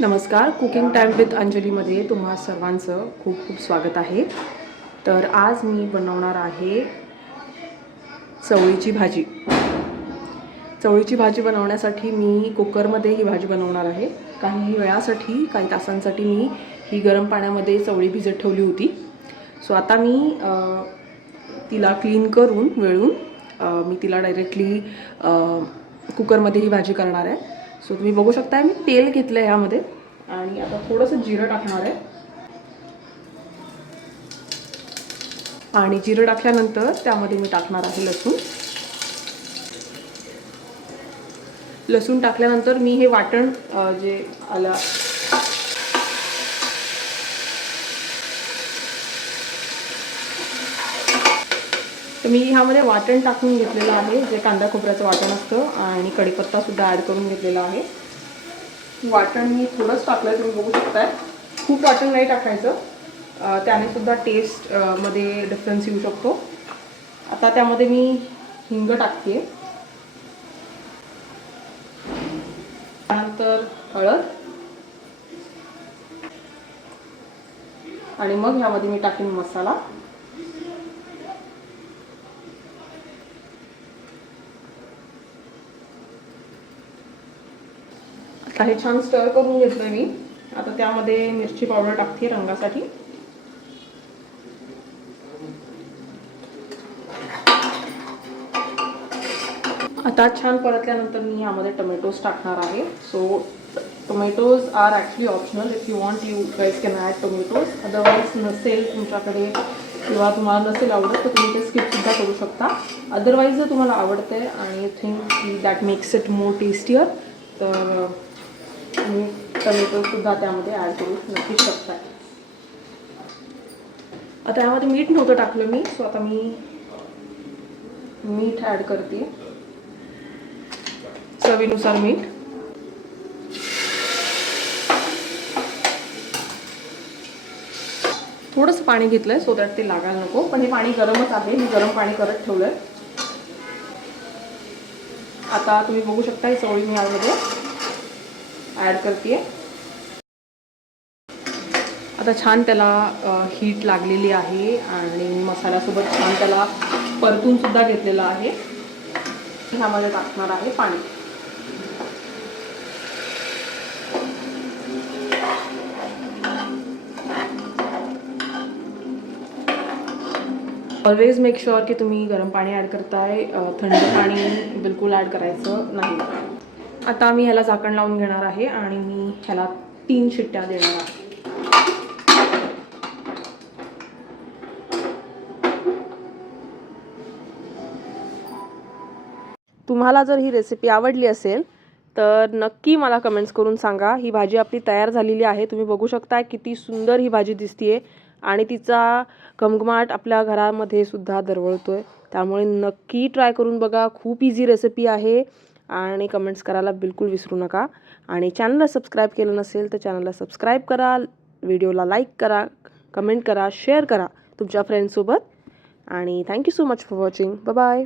नमस्कार, cooking time with अंजलीमध्ये तुम्हा सर्वांचं खूप खूप स्वागत आहे। तर आज मी बनवणार आहे चवळीची भाजी। चवळीची भाजी बनवण्यासाठी मी कुकरमध्ये ही भाजी बनवणार आहे। काही वेळासाठी काही तासांसाठी मी ही गरम पाण्यामध्ये चवळी भिजत ठेवली होती। सो आता मी तिला क्लीन करून वेळून मी तिला डायरेक्टली कुकरमध्ये ही भाजी करणार आहे। सो तुम्ही बघू शकता मी तेल घेतलं आहे यामध्ये आणि आता थोडंसं जिरं टाकणार आहे। आणि जिरं टाकल्यानंतर त्यामध्ये मी टाकणार आहे लसूण। लसूण टाकल्यानंतर मी हे वाटण जे आलं तर मी ह्यामध्ये वाटण टाकून घेतलेलं आहे, जे कांदा खोबऱ्याचं वाटण असतं आणि कढीपत्ता सुद्धा ॲड करून घेतलेला आहे। वाटण मी थोडंच टाकलं, तुम्ही बघू शकताय। खूप वाटण नाही टाकायचं, त्याने सुद्धा टेस्ट मध्ये डिफरन्स येऊ शकतो। आता त्यामध्ये मी हिंग टाकते, त्यानंतर हळद आणि मग ह्यामध्ये मी टाकेन मसाला। आता हे छान स्टर करून घेतलं मी। आता त्यामध्ये मिरची पावडर टाकते रंगासाठी। आता छान परतल्यानंतर मी यामध्ये टोमॅटोज टाकणार आहे। So tomatoes are actually optional, if you want you guys can add tomatoes. Otherwise नसेल तुमच्याकडे किंवा तुम्हाला नसेल आवडत तर तुम्ही ते स्किपसुद्धा करू शकता। अदरवाईज जर तुम्हाला आवडते आणि यू थिंक की that makes it more tastier तर तुम्ही टोमॅटोजसुद्धा त्यामध्ये ॲड करू नक्कीच शकता। आता यामध्ये मीठ नव्हतं टाकलं मी, सो आता मी मीठ ॲड करते, चवीनुसार मीठ। थोडंसं पाणी घेतलंय सो दॅट ते लागायला नको, पण हे पाणी गरमच आहे, मी गरम पाणी करत ठेवलंय। आता तुम्ही बघू शकता चवळी मी यामध्ये ॲड करते। आता छान त्याला हीट लागलेली आहे आणि मसाल्यासोबत छान त्याला परतून सुद्धा घेतलेला आहे। ह्यामध्ये टाकणार आहे पाणी। ऑलवेज मेक शुअर की तुम्ही गरम पाणी ॲड करताय, थंड पाणी बिलकुल ॲड करायचं नाही। आता मी ह्याला झाकण लावून घेणार आहे आणि मी ह्याला 3 शिट्ट्या देणार आहे। तुम्हाला जर ही रेसिपी आवडली असेल तर नक्की मला कमेंट्स करून सांगा। ही भाजी आपली तयार झालेली आहे। तुम्ही बघू शकता किती सुंदर ही भाजी दिसतीये आणि तिचा घमघमाट आपल्या घरामध्ये सुद्धा दरवळतोय। त्यामुळे नक्की ट्राय करून बघा, खूप इझी रेसिपी आहे आणि कमेंट्स करायला बिलकुल विसरू नका। आणि चॅनलला सबस्क्राईब केलं नसेल तर चॅनलला सबस्क्राईब करा, व्हिडिओला लाईक करा, कमेंट करा, शेअर करा तुमच्या फ्रेंड्ससोबत। आणि thank you so much for watching. Bye bye.